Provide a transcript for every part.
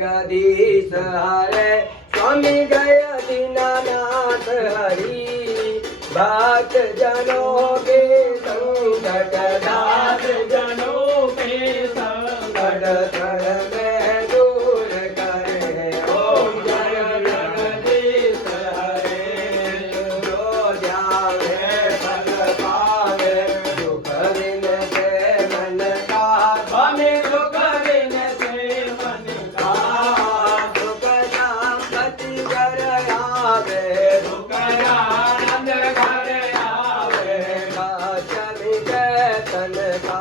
जगदीश हरे स्वामी जय दीनानाथ हरि भक्त जनों के संकट दास जनों के संकट क्षण में दूर करे ओम जय जगदीश हरे जो ध्यावे फल पावे दुख दिन से मन का स्वामी दुख दिन से मन का दुख संपत्ति घर आवे दुख आनंद घर आवे चली जय तन का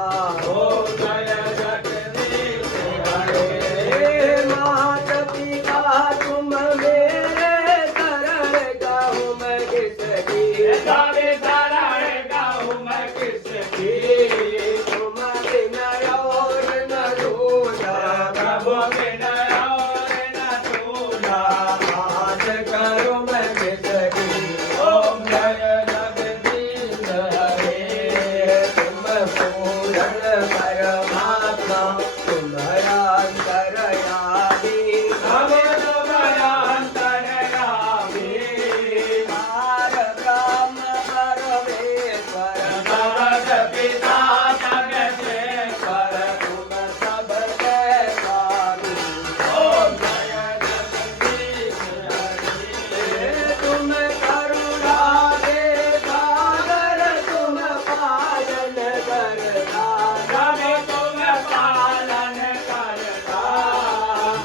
ओम जय जगदीश हरे मात पिता तुम मेरे शरण गाऊं मैं किसकी गावे शरण गाऊं मैं किसकी तुम बिन और न दूजा प्रभु बिन और न दूजा बात करूं मैं किसकी ओम जय जगदीश हरे तुम पूर्ण परमात्मा तुम्हारा अंतर्यामी हमें तुम्हारा अंतर्यामी मार ब्रह्म परमेश्वर भगत पिता जगदेश्वर तुम सबके स्वामी ओम जय जगदीश हरे तुम करुणा के सागर तुम पालन करता जब तुम पालन करता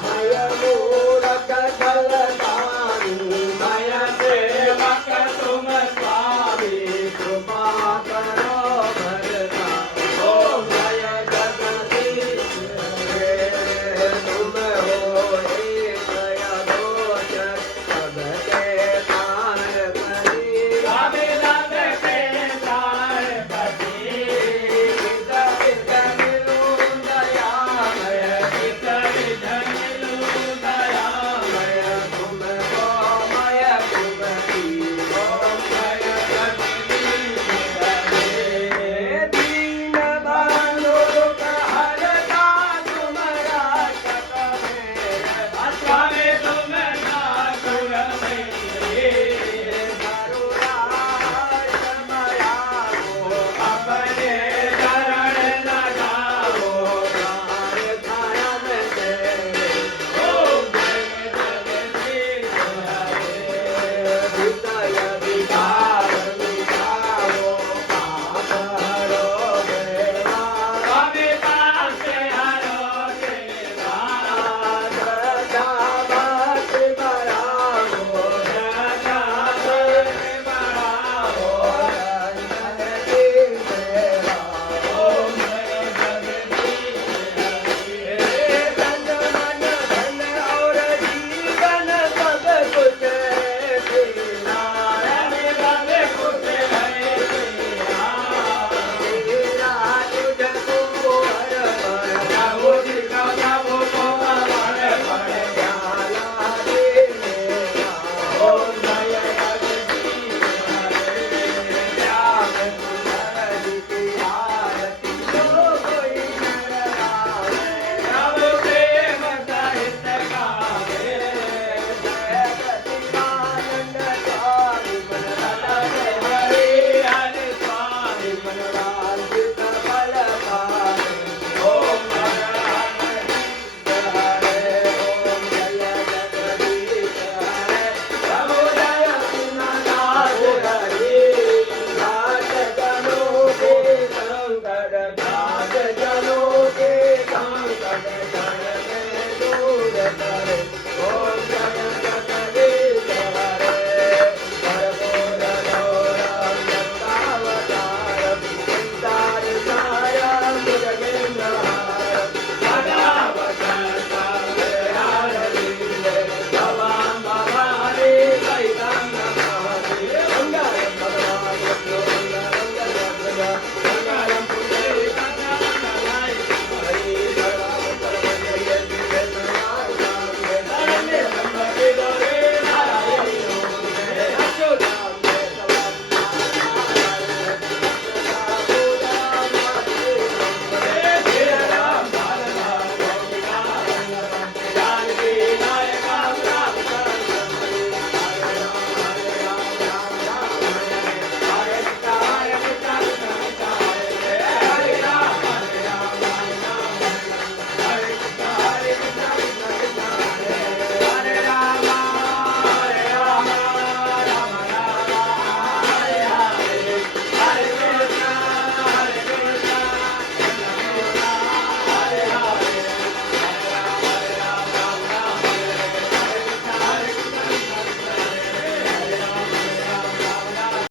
मय मूरख जलदानी मय सेवक तुम स्वामी कृपा करो भरता ओम जय जगदीश हरे तुम हो एक अगोचर सबके तार परी गावे सबके तार परी कित कित मिलूं दयामय कित कित मिलूं दयामय तुम गोमय कुमती ओम जय जगदीश हरे दीन बंधु हरता तुम राक्षस मेरे स्वामी तुम ठाकुर मेरे करुणा समया को अपने चरण लगाओ प्रार्थना में तेरे ओम जय जगदीश हरे विषय विकार मिटाओ पाप हरो देवा स्वामी पाप से हरो देवा सदा भक्ति बढ़ाओ सदा भक्ति बढ़ाओ रंजन की सेवा ओम जय जगदीश हरे तन मन धन और जीवन सब कुछ तेरा सब कुछ है तेरा तुझको अर्पण प्रभु जी का प्रभु को अर्पण ज्ञान देने ओम जय जगदीश हरे श्याम सुंदर की आरती जो कोई नर आवे प्रभु प्रेम सहित गावे जय सच्चिदानंद स्वामी मनरत हरे हरे स्वामी मनराजित फल पावे ओम जय जगदीश हरे ओम जय जगदीश हरे प्रभु जय दीनानाथ हरि नाथ जनों के संकट नाथ जनों के संकट क्षण में दूर करे